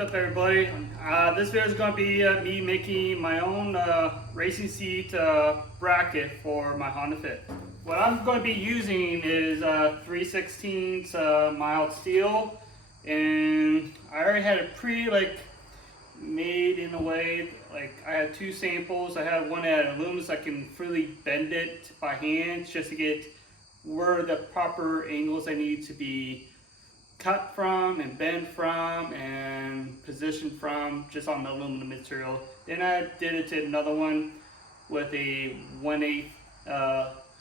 What's up, everybody? This video is going to be me making my own racing seat bracket for my Honda Fit. What I'm going to be using is 3/16 mild steel, and I already had it made in a way. I had two samples. I had one that had aluminum, so I can freely bend it by hand just to get where the proper angles I need to be cut from and bend from and positioned from, just on the aluminum material. Then I did it to another one with a 1/8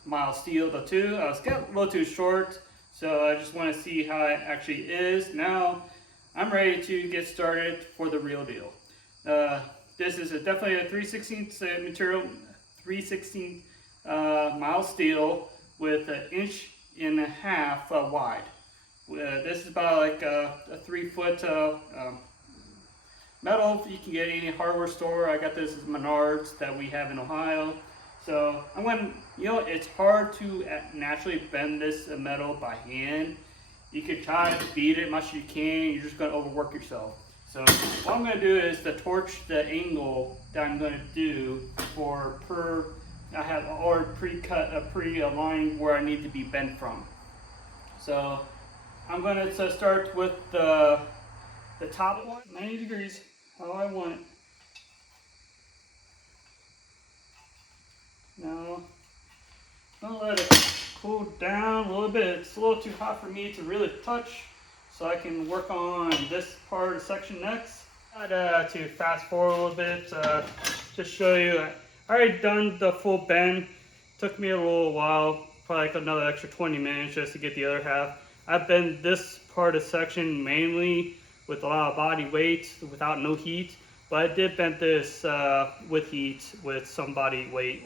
mild steel. The two, I was getting a little too short, so I just want to see how it actually is. Now I'm ready to get started for the real deal. This is definitely a 3/16 material, 3/16 mild steel with 1.5 inches wide. This is about like a 3-foot metal. You can get any hardware store. I got this at Menards that we have in Ohio. So I'm going to, it's hard to naturally bend this metal by hand. You could try to beat it as much as you can. You're just going to overwork yourself. So what I'm going to do is to torch the angle that I'm going to do I have already pre-cut, pre-aligned where I need to be bent from. So I'm going to start with the top one, 90 degrees, how I want it. Now, I'm going to let it cool down a little bit. It's a little too hot for me to really touch, so I can work on this part of the section next. I had to fast forward a little bit, just show you. I already done the full bend. Took me a little while, probably like another extra 20 minutes just to get the other half. I bend this part of the section mainly with a lot of body weight without no heat, but I did bend this with heat with some body weight.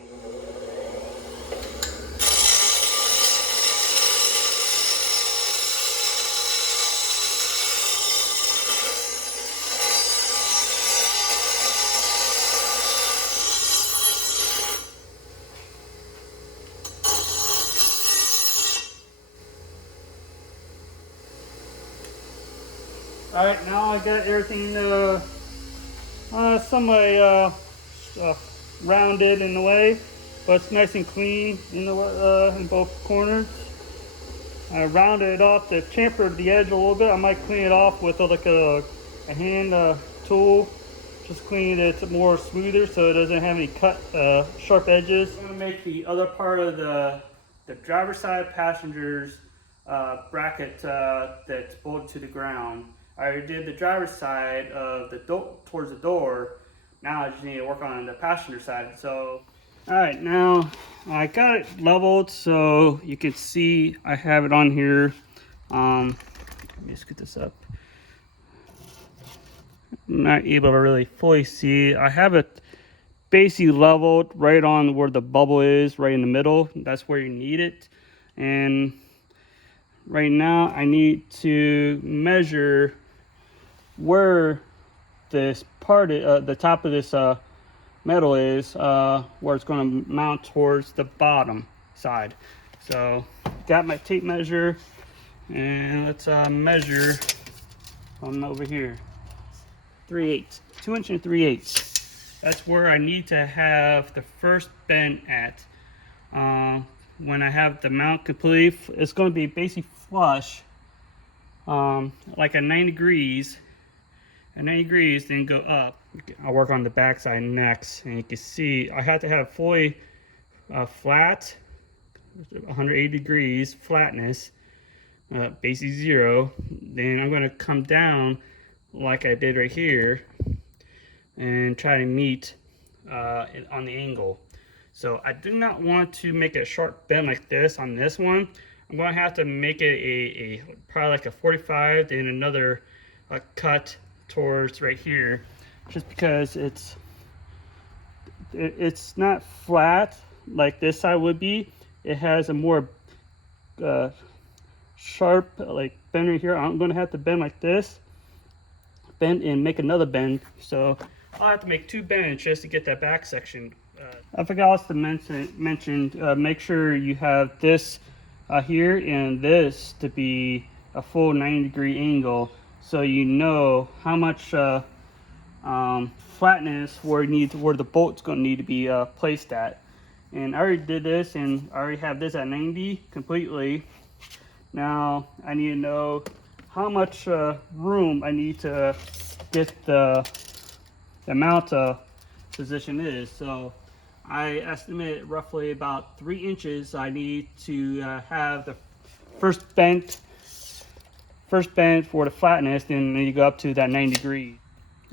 Alright, now I got everything rounded in the way, but it's nice and clean in both corners. I rounded it off to chamfer the edge a little bit. I might clean it off with a hand tool, just clean it more smoother so it doesn't have any sharp edges. I'm going to make the other part of the driver's side passenger's bracket that's bolted to the ground. I already did the driver's side of the towards the door. Now I just need to work on the passenger side. So, all right, now I got it leveled so you can see I have it on here. Let me just get this up. I'm not able to really fully see. I have it basically leveled right on where the bubble is, right in the middle. That's where you need it. And right now I need to measure where this part, the top of this metal is, where it's going to mount towards the bottom side. So got my tape measure, and let's measure from over here. 3/8, 2 inches and 3/8. That's where I need to have the first bend at. When I have the mount complete, it's going to be basically flush, like at 90 degrees. At 90 degrees, then go up. I'll work on the back side next, and you can see I have to have fully flat, 180 degrees flatness, basically 0. Then I'm going to come down like I did right here and try to meet on the angle. So I do not want to make a sharp bend like this on this one. I'm going to have to make it probably like a 45, then another cut towards right here, just because it's not flat like this side would be. It has a more sharp bend right here. I'm going to have to bend like this, bend and make another bend. So I'll have to make 2 bends just to get that back section. I forgot to mention, make sure you have this here and this to be a full 90-degree angle. so you know how much flatness where the bolt's going to need to be placed at. And I already did this, and I already have this at 90 completely. Now I need to know how much room I need to get the mount position is. So I estimate roughly about 3 inches I need to have the first bend for the flatness, then you go up to that 90 degrees.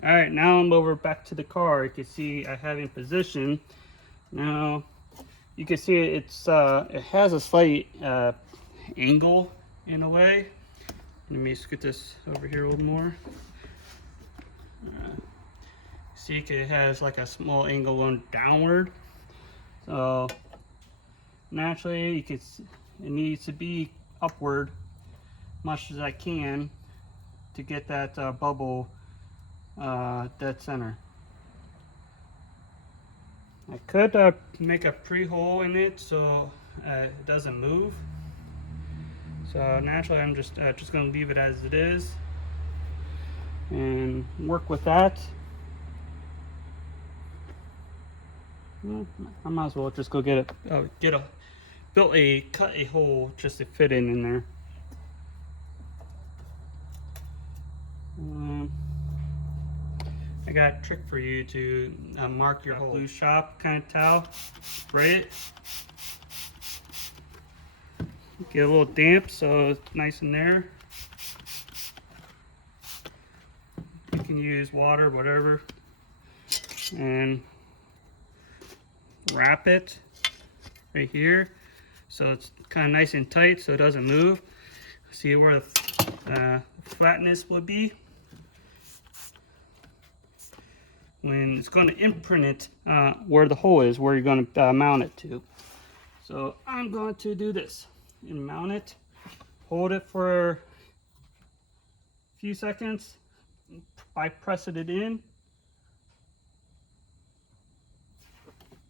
All right, now I'm over back to the car. You can see I have it in position. Now you can see it has a slight angle in a way. Let me scoot this over here a little more. See, it has like a small angle going downward. So naturally, it needs to be upward much as I can to get that bubble dead center. I could make a pre-hole in it so it doesn't move. So naturally, I'm just going to leave it as it is and work with that. I might as well just go cut a hole just to fit in there. I got a trick for you to mark your hole. Blue shop kind of towel, spray it. Get a little damp so it's nice in there. You can use water, whatever, and wrap it right here so it's kind of nice and tight so it doesn't move. See where the flatness would be when it's going to imprint it where the hole is, where you're going to mount it to. So I'm going to do this and mount it, hold it for a few seconds by pressing it in.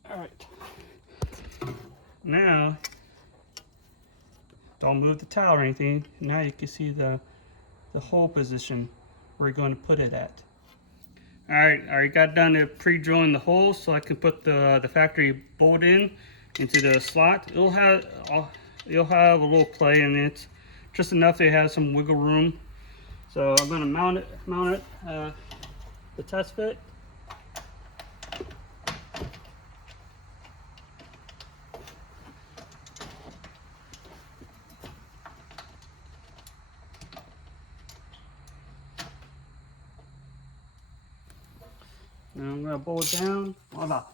All right, now don't move the towel or anything. Now you can see the hole position where you're going to put it at. All right, I already got done to pre-drilling the hole so I can put the factory bolt into the slot. It'll have a little play in it, just enough to have some wiggle room. So I'm going to mount it the test fit. Now I'm going to bolt what voila.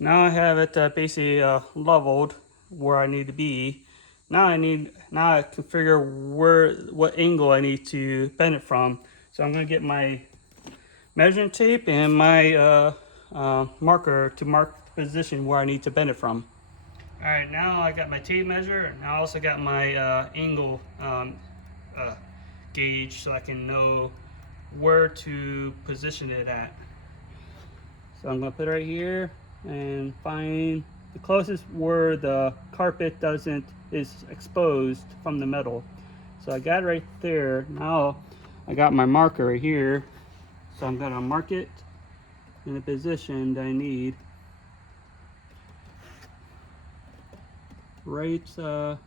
Now I have it basically leveled where I need to be. Now I can figure what angle I need to bend it from. So I'm going to get my measuring tape and my marker to mark the position where I need to bend it from. All right, now I got my tape measure, and I also got my angle gauge so I can know where to position it at. So I'm going to put it right here and find the closest where the carpet is exposed from the metal. So I got it right there. Now I got my marker right here. So I'm going to mark it in the position that I need. Right there.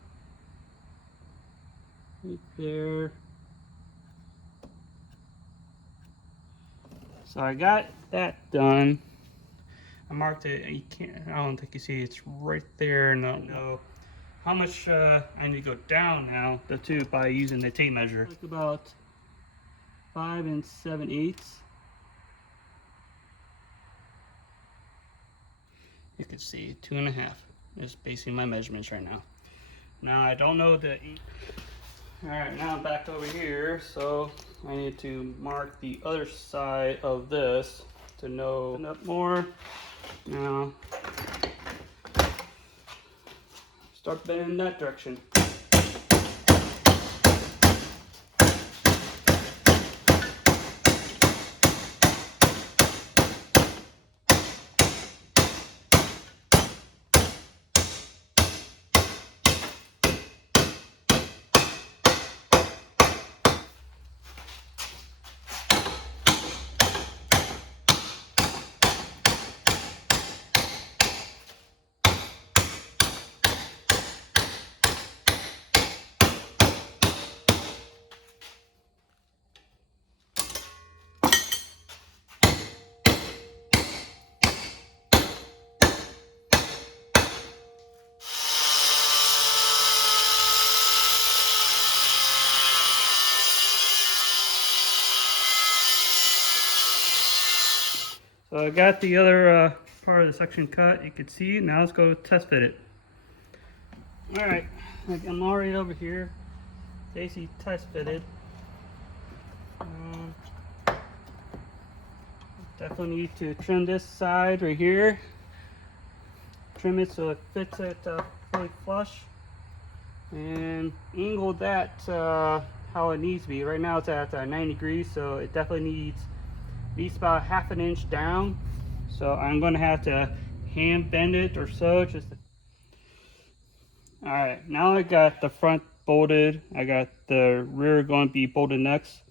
So I got that done. I marked it. I don't think you see it's right there. No. How much I need to go down now? The tube by using the tape measure. Like about 5 7/8. You can see 2.5 is basically my measurements right now. Now I don't know the. All right, now I'm back over here, so I need to mark the other side of this to know up more. Now, start bending in that direction. So I got the other part of the section cut. You can see. Now let's go test fit it. All right, I'm already over here. Basically test fitted. Definitely need to trim this side right here. Trim it so it fits it fully flush. And angle that how it needs to be. Right now it's at 90 degrees, so it definitely needs at least about ½ an inch down. So I'm going to have to hand bend it or so. All right, now I got the front bolted. I got the rear going to be bolted next.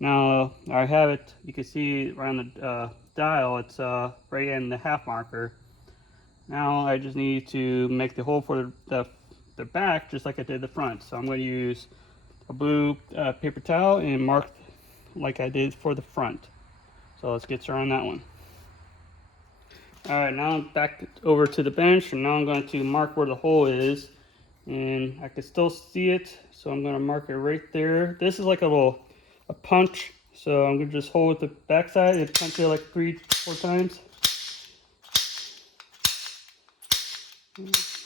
Now I have it, you can see around the dial, it's right in the half marker. Now I just need to make the hole for the back just like I did the front. So I'm going to use a blue paper towel and mark like I did for the front. So let's get started on that one. All right, now I'm back over to the bench, and now I'm going to mark where the hole is, and I can still see it, so I'm going to mark it right there. This is like a punch, so I'm going to just hold the back side and punch it like 3-4 times.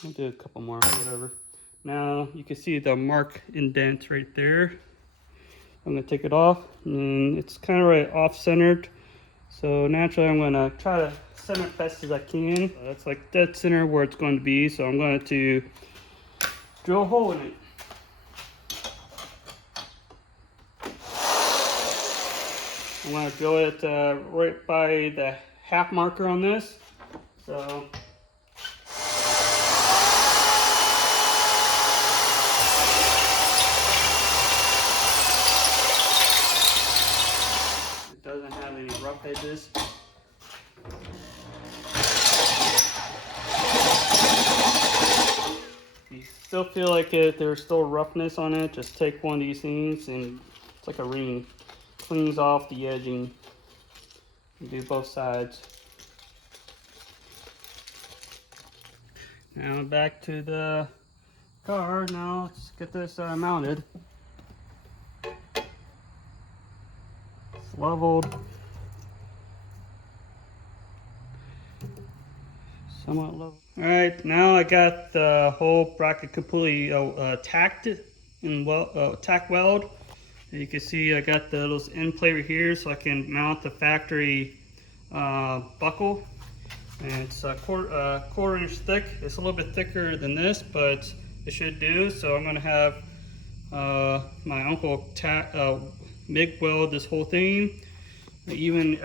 I'll do a couple more, whatever. Now you can see the mark indent right there. I'm going to take it off, and it's kind of right off-centered. So naturally I'm going to try to center it best as I can. That's like dead center where it's going to be, so I'm going to drill a hole in it. I'm going to drill it right by the half marker on this. So it doesn't have any rough edges. If you still feel like there's still roughness on it, just take one of these things and it's like a ring. Cleans off the edging. You do both sides. Now back to the car. Now let's get this mounted. It's leveled. Somewhat level. All right, now I got the whole bracket completely tacked and tack weld. You can see I got the little end plate right here, so I can mount the factory buckle. And it's a quarter inch thick. It's a little bit thicker than this, but it should do. So I'm going to have my uncle MIG weld this whole thing. I even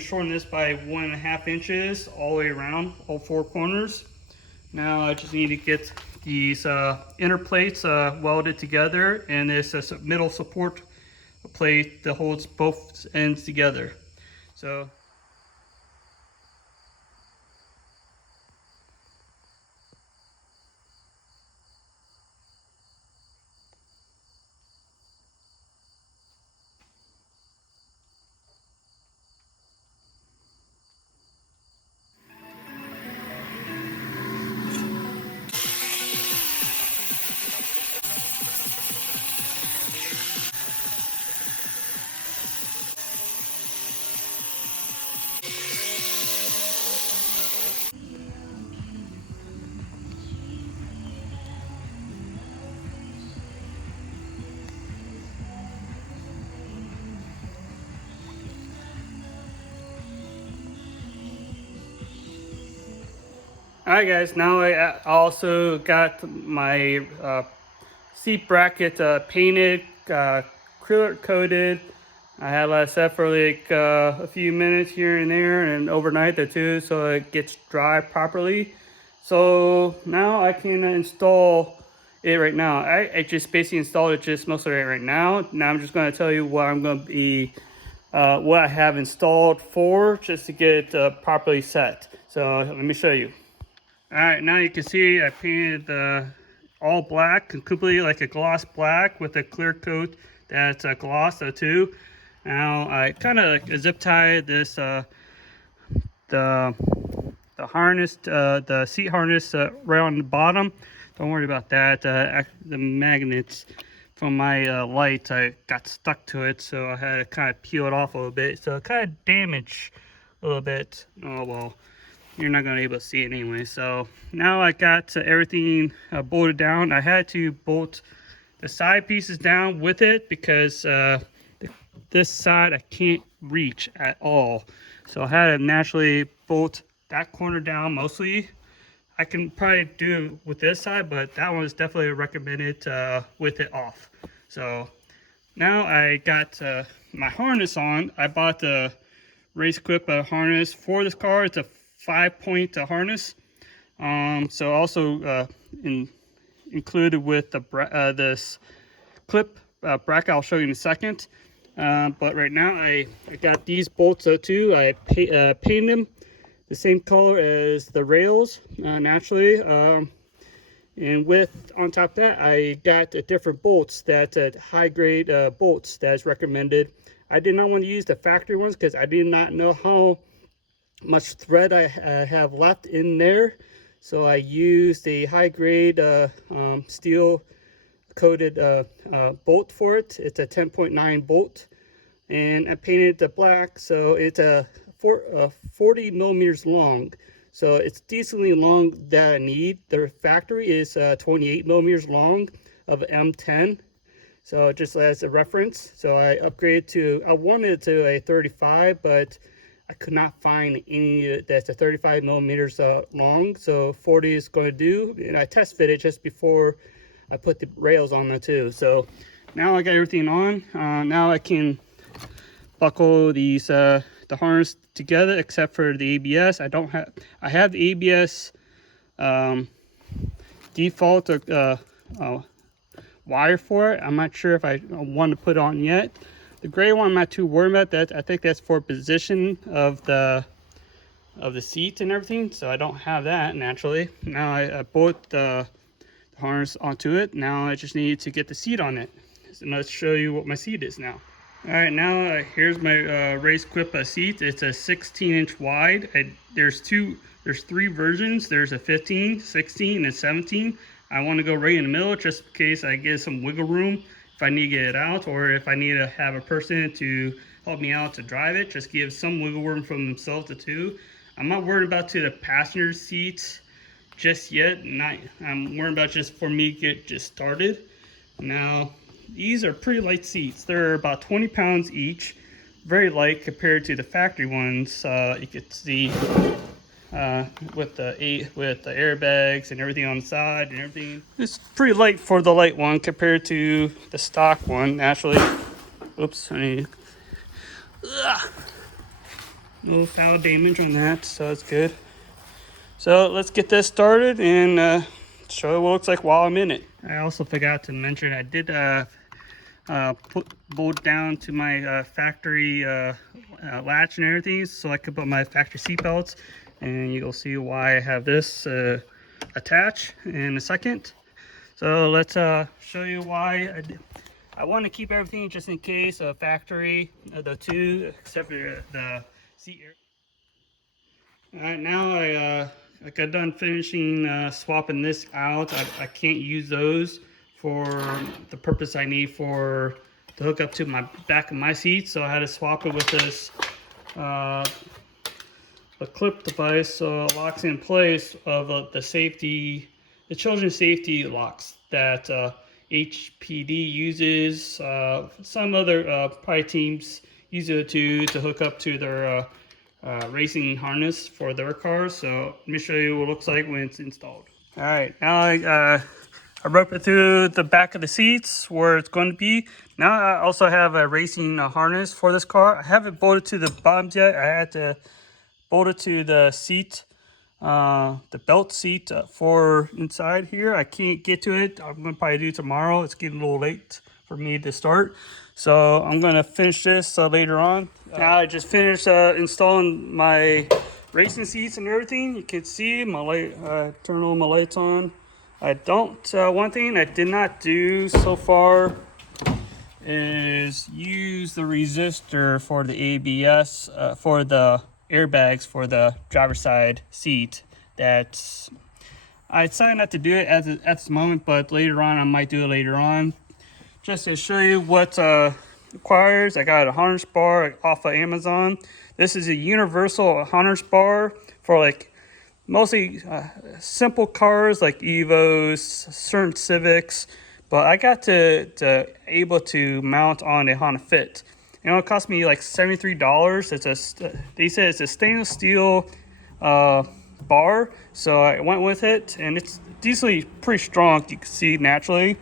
shortened this by 1.5 inches all the way around, all 4 corners. Now I just need to get these inner plates welded together, and there's a middle support plate that holds both ends together. So alright guys, now I also got my seat bracket painted, acrylic coated. I had let it set for like a few minutes here and there and overnight there too, so it gets dry properly. So now I can install it right now. I just basically installed it just most of it right now. Now I'm just going to tell you what I'm going to be, what I have installed for, just to get it properly set. So let me show you. All right, now you can see I painted all black, completely like a gloss black with a clear coat that's a gloss though too. Now I kind of zip tie this the harness, the seat harness right on the bottom. Don't worry about that. The magnets from my lights, I got stuck to it, so I had to kind of peel it off a little bit. So it kind of damaged a little bit. Oh well, you're not gonna be able to see it anyway. So now I got everything bolted down. I had to bolt the side pieces down with it because this side I can't reach at all. So I had to naturally bolt that corner down mostly. I can probably do it with this side, but that one is definitely recommended with it off. So now I got my harness on. I bought the race clip harness for this car. It's a 5-point harness. So also included with the this clip bracket I'll show you in a second. But right now I got these bolts too. I painted them the same color as the rails naturally. And with on top of that, I got different bolts that high grade bolts that's recommended. I did not want to use the factory ones because I did not know how much thread I have left in there. So I used a high grade steel coated bolt for it. It's a 10.9 bolt, and I painted the black, so it's a 40 millimeters long. So it's decently long that I need. The factory is 28 millimeters long of M10. So just as a reference, so I upgraded to, I wanted to a 35, but I could not find any that's a 35 millimeters long. So 40 is going to do, and I test fit it just before I put the rails on there too. So now I got everything on. Now I can buckle these the harness together, except for the ABS. I have the ABS default wire for it. I'm not sure if I want to put it on yet. The gray one I'm not too worried about. That I think that's for position of the seat and everything, so I don't have that naturally. Now I bolted the harness onto it. Now I just need to get the seat on it. So let's show you what my seat is now. All right, now here's my race clip seat. It's a 16-inch wide. There's three versions. There's a 15, 16, and 17. I want to go right in the middle just in case I get some wiggle room if I need to get it out, or if I need to have a person to help me out to drive it. Just give some wiggle room from themselves to two. I'm not worried about to the passenger seat just yet. I'm worried about just for me to get just started. Now, these are pretty light seats. They're about 20 pounds each. Very light compared to the factory ones. You could see with the airbags and everything on the side and everything. It's pretty light for the light one compared to the stock one. Actually, oops, I need. No foul damage on that, so that's good. So let's get this started and show you what it looks like while I'm in it. I also forgot to mention I did bolt down to my factory latch and everything, so I could put my factory seat belts, and you'll see why I have this attached in a second. So let's show you why I want to keep everything just in case a factory, the two except for the seat area. All right, now I got done finishing swapping this out. I can't use those for the purpose I need for to hook up to my back of my seat, so I had to swap it with this a clip device, so it locks in place of the children's safety locks that HPD uses. Some other probably teams use it to hook up to their racing harness for their cars. So let me show you what it looks like when it's installed. All right, now I rope it through the back of the seats where it's going to be. Now I also have a racing harness for this car. I haven't bolted to the bottoms yet. I had to bolt it to the seat, the belt seat for inside here. I can't get to it. I'm going to probably do it tomorrow. It's getting a little late for me to start. So I'm going to finish this later on. Now I just finished installing my racing seats and everything. You can see my light, turn all my lights on. I don't, one thing I did not do so far is use the resistor for the ABS, for the airbags for the driver's side seat. That's, I decided not to do it at this moment, but later on I might do it later on. Just to show you what requires. I got a harness bar off of Amazon. This is a universal harness bar for like mostly simple cars like Evos, certain Civics, but I got to able to mount on a Honda Fit. It cost me like $73. They said it's a stainless steel bar, so I went with it, and it's decently pretty strong. You can see naturally.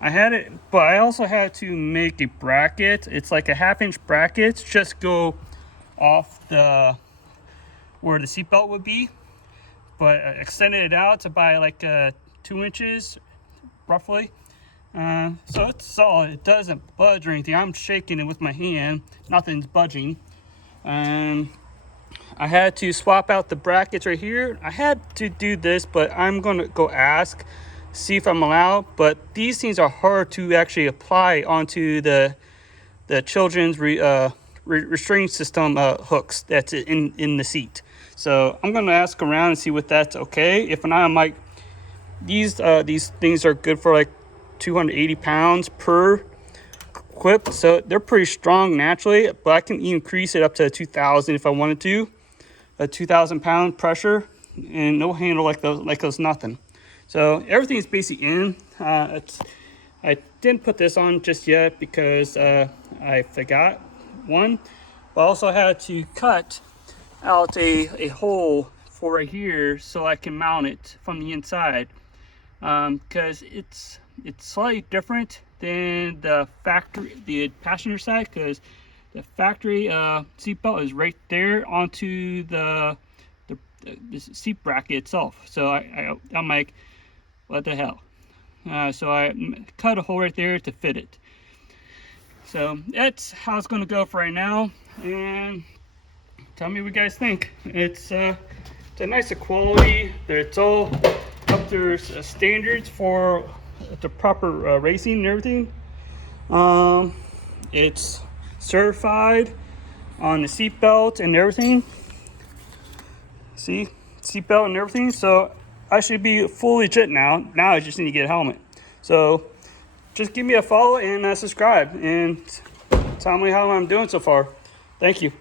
I had it, but I also had to make a bracket. It's like a 1/2-inch bracket, just go off the where the seatbelt would be, but I extended it out to by like 2 inches roughly. So it's solid. It doesn't budge or anything. I'm shaking it with my hand. Nothing's budging. I had to swap out the brackets right here. I had to do this, but I'm gonna go ask, see if I'm allowed. But these things are hard to actually apply onto the children's restraining system hooks that's in the seat. So I'm gonna ask around and see what that's okay. If not, I might. These things are good for like 280 pounds per clip, so they're pretty strong naturally, but I can increase it up to 2,000 if I wanted to. A 2,000 pound pressure, and no handle like those nothing. So everything's basically in. I didn't put this on just yet because I forgot one, but I also had to cut out a hole for right here so I can mount it from the inside, because it's slightly different than the passenger side, because the factory seatbelt is right there onto the seat bracket itself. So I'm like, what the hell? So I cut a hole right there to fit it. So that's how it's going to go for right now. And tell me what you guys think. It's a nice quality. It's all up to standards for the proper racing and everything. It's certified on the seatbelt and everything. See, seatbelt and everything. So I should be full legit now. Now I just need to get a helmet. So just give me a follow and subscribe, and tell me how I'm doing so far. Thank you.